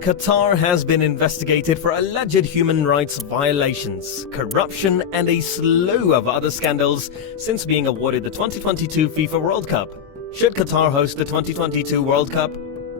Qatar has been investigated for alleged human rights violations, corruption, and a slew of other scandals since being awarded the 2022 FIFA World Cup. Should Qatar host the 2022 World Cup?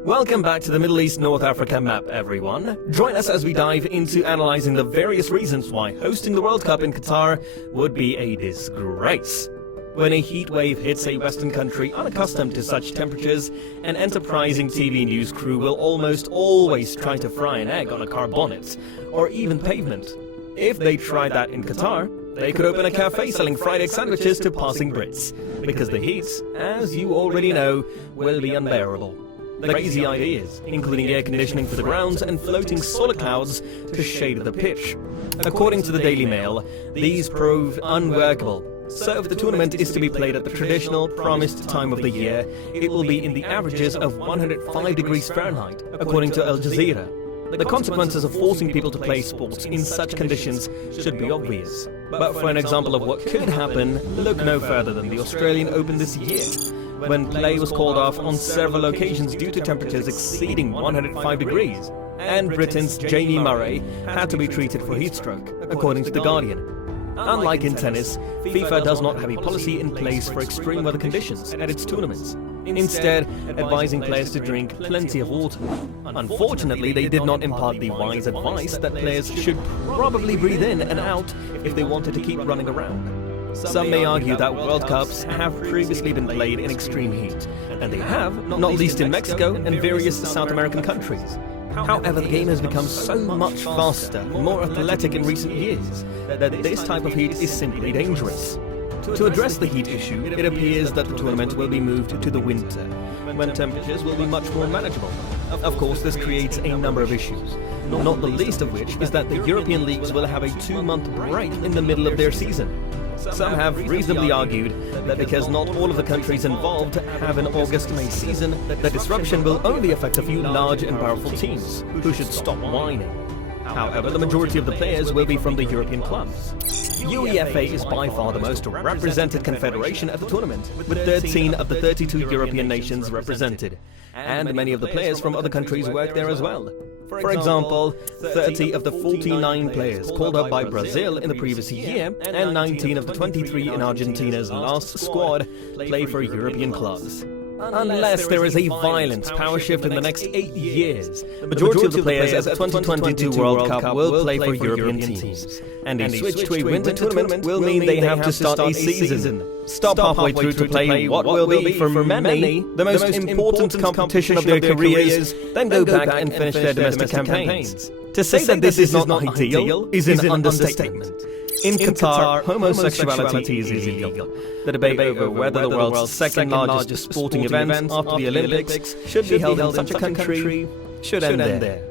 Welcome back to the Middle East North Africa map, everyone. Join us as we dive into analyzing the various reasons why hosting the World Cup in Qatar would be a disgrace. When a heat wave hits a Western country unaccustomed to such temperatures, an enterprising TV news crew will almost always try to fry an egg on a car bonnet, or even pavement. If they tried that in Qatar, they could open a cafe selling fried egg sandwiches to passing Brits, because the heat, as you already know, will be unbearable. The crazy ideas, including air conditioning for the grounds and floating solar clouds to shade the pitch. According to the Daily Mail, these prove unworkable. So if the tournament is to be played at the traditional promised time of the year, it will be in the averages of 105 degrees Fahrenheit, according to Al Jazeera. The consequences of forcing people to play sports in such conditions should be obvious. But for an example of what could happen, look no further than the Australian Open this year, when play was called off on several occasions due to temperatures exceeding 105 degrees, and Britain's Jamie Murray had to be treated for heatstroke, according to The Guardian. Unlike in tennis, FIFA does not have a policy in place for extreme weather conditions at its tournaments, instead advising players to drink plenty of water. Unfortunately, they did not impart the wise advice that players should probably breathe in and out if they wanted to keep running around. Some may argue that World Cups have previously been played in extreme heat, and they have, not least in Mexico and various South American countries. However, the game has become so much faster and more athletic in recent years that this type of heat is simply dangerous. To address the heat issue, it appears that the tournament will be moved to the winter, when temperatures will be much more manageable. Of course, this creates a number of issues, not the least of which is that the European leagues will have a 2-month break in the middle of their season. Some have reasonably argued that because not all of the countries involved have an August-May season, the disruption will only affect a few large and powerful teams, who should stop whining. However, the majority of the players will be from the European clubs. UEFA is by far the most represented confederation at the tournament, with 13 of the 32 European nations represented, and many of the players from other countries work there as well. For example, 30 of the 49 players called up by Brazil in the previous year, and 19 of the 23 in Argentina's last squad play for European clubs. Unless there is a violent power shift in the next 8 years, the majority of the players at the 2022 World Cup will play for European teams, and a switch to a winter tournament will mean they have to start a season, stop halfway through to play what will be, for many, the most important competition of their careers, then go back and finish their domestic campaigns. To say that this is not ideal is an understatement. In Qatar, homosexuality is illegal. The debate over whether the world's second largest sporting event after the Olympics should be held in such a country should end there.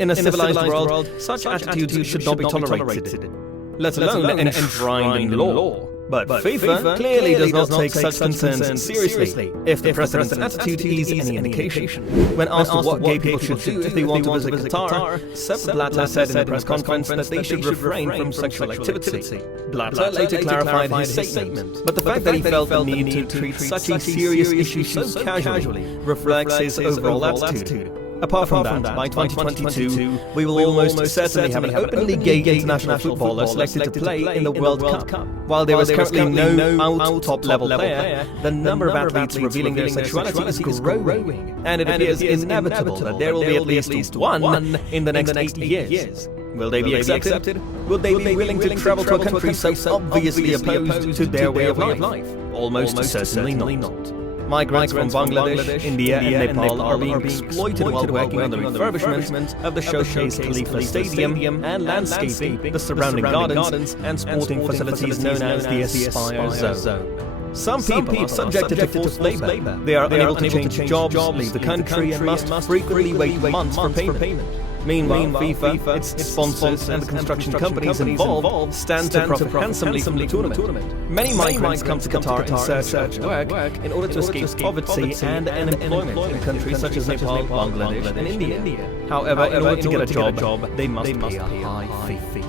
In a civilized world, such attitudes should not be tolerated, let alone enshrined in law. But FIFA clearly does not take such concerns seriously, if the president's attitude is any indication. When asked what gay people should do if they want to visit Qatar, Sepp Blatter said in a press conference that they should refrain from sexual activity. Blatter later clarified his statement, but the fact that he felt the need to treat such a serious issue so casually reflects his overall attitude. Apart from that, by 2022, we will almost certainly have an openly gay international footballer selected to play in the World Cup. While there is currently no out top-level player, the number of athletes revealing their sexuality is growing, and it appears inevitable that there will be at least one in the next 8 years. Will they be accepted? Would they be willing to travel to a country so obviously opposed to their way of life? Almost certainly not. Migrants from Bangladesh, India and Nepal are being exploited while working on the refurbishment of the Showcase Khalifa Stadium and landscaping the surrounding gardens and sporting facilities known as the Aspire Zone. Some people are subjected to forced labor. They are unable to change jobs, leave the country, and must frequently wait months for payment. Meanwhile, FIFA, its sponsors, and the construction companies involved stand to profit handsomely from the tournament. Many migrants come to Qatar in search of work in order to escape poverty and unemployment in countries such as Nepal, Bangladesh, and India. However, in order to get a job, they must pay a high fee.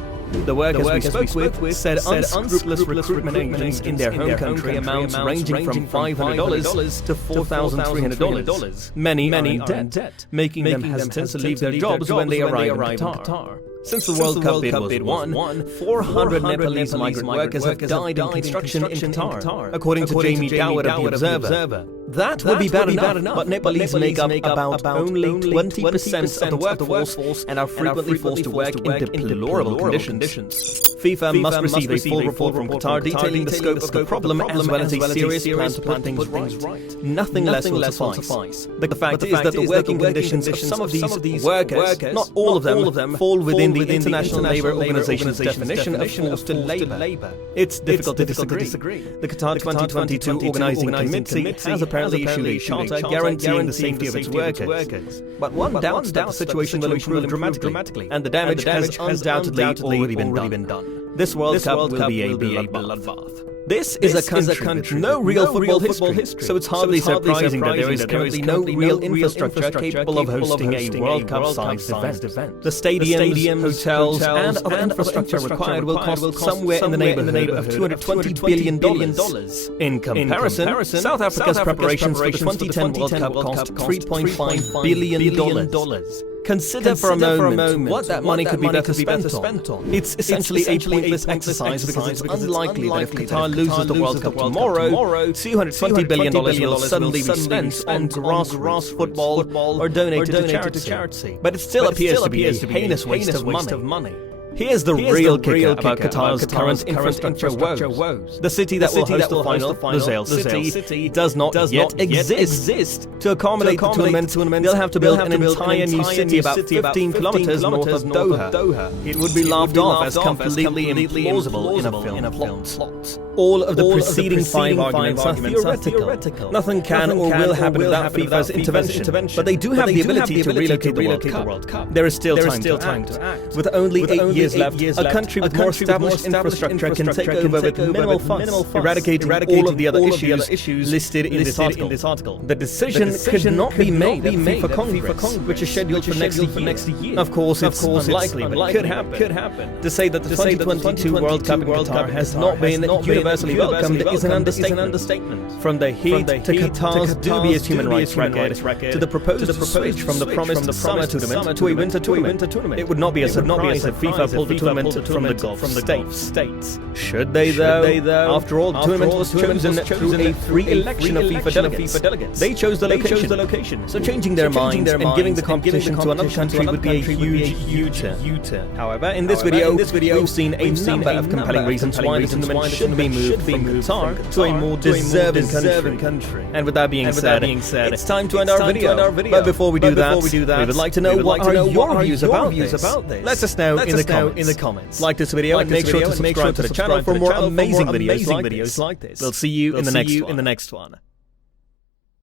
The workers we spoke with said unscrupulous recruitment agents in their home country amounts ranging from $500 to $4,300. Many are in debt, making them hesitant to leave their jobs when they arrive in Qatar. Since the World Cup bid was won, 400 Nepalese migrant workers have died in construction in Qatar, according to Jamie Dowd of The Observer. That would be bad enough, but Nepalese make up about only 20% of the workforce and are frequently forced to work in deplorable conditions. FIFA must receive a full report from Qatar detailing the scope of the problem as well as a serious plan to put things right. Nothing less will suffice. The fact is that the working conditions of some of these workers, not all of them, fall within the International Labour Organization's definition of forced labour. It's difficult to disagree. The Qatar 2022 Organising Committee has apparently issued a charter guaranteeing the safety of its workers. But one doubts that the situation will improve dramatically, and the damage has undoubtedly already been done. This World Cup will be a bloodbath. This is a country with no real football history, so it's hardly surprising that there is currently no real infrastructure capable of hosting a World Cup-sized event. The stadiums, hotels, and other infrastructure required will cost somewhere in the neighborhood of $220 billion. In comparison, South Africa's preparations for the 2010 World Cup cost $3.5 billion. Consider for a moment what that money could be better spent on. It's essentially a pointless exercise because it's unlikely that if Qatar loses the World Cup tomorrow, $220 billion will suddenly be spent on grassroots football or donated to charity. But it still appears to be a heinous waste of money. Here's the real kicker about Qatar's current infrastructure woes. The city that will host the final, Lusail City, does not yet exist. To accommodate the tournament, they'll have to build an entire new city about 15 kilometers north of Doha. It would be laughed off as completely implausible in a film plot. All of the preceding 5 arguments are theoretical. Nothing can or will happen without FIFA's intervention, but they do have the ability to relocate the World Cup. There is still time to act. With only 8 years left, a country with more established infrastructure can take over with minimal funds, eradicating all of the other issues listed in this article. The decision could not be made at FIFA Congress, which is scheduled for next year. Of course, it's unlikely, but it could happen. To say that the 2022 World Cup in Qatar has not been universally welcomed is an understatement. From the heat to Qatar's dubious human rights record to the proposed switch from the promised summer tournament to a winter tournament, it would not be a surprise if FIFA pulled the tournament from the Gulf states. Should they though? After all, the tournament was chosen through a free election of FIFA delegates. They chose the location. So changing their minds and giving the competition to another country would be a huge U-turn. However, in this video, we've seen a number of compelling reasons why the tournament should be moved from Qatar to a more deserving country. And with that being said, it's time to end our video. But before we do that, we would like to know what are your views about this. Let us know in the comments. Like this video and make sure to subscribe to the channel for more amazing videos like this. We'll see you in the next one.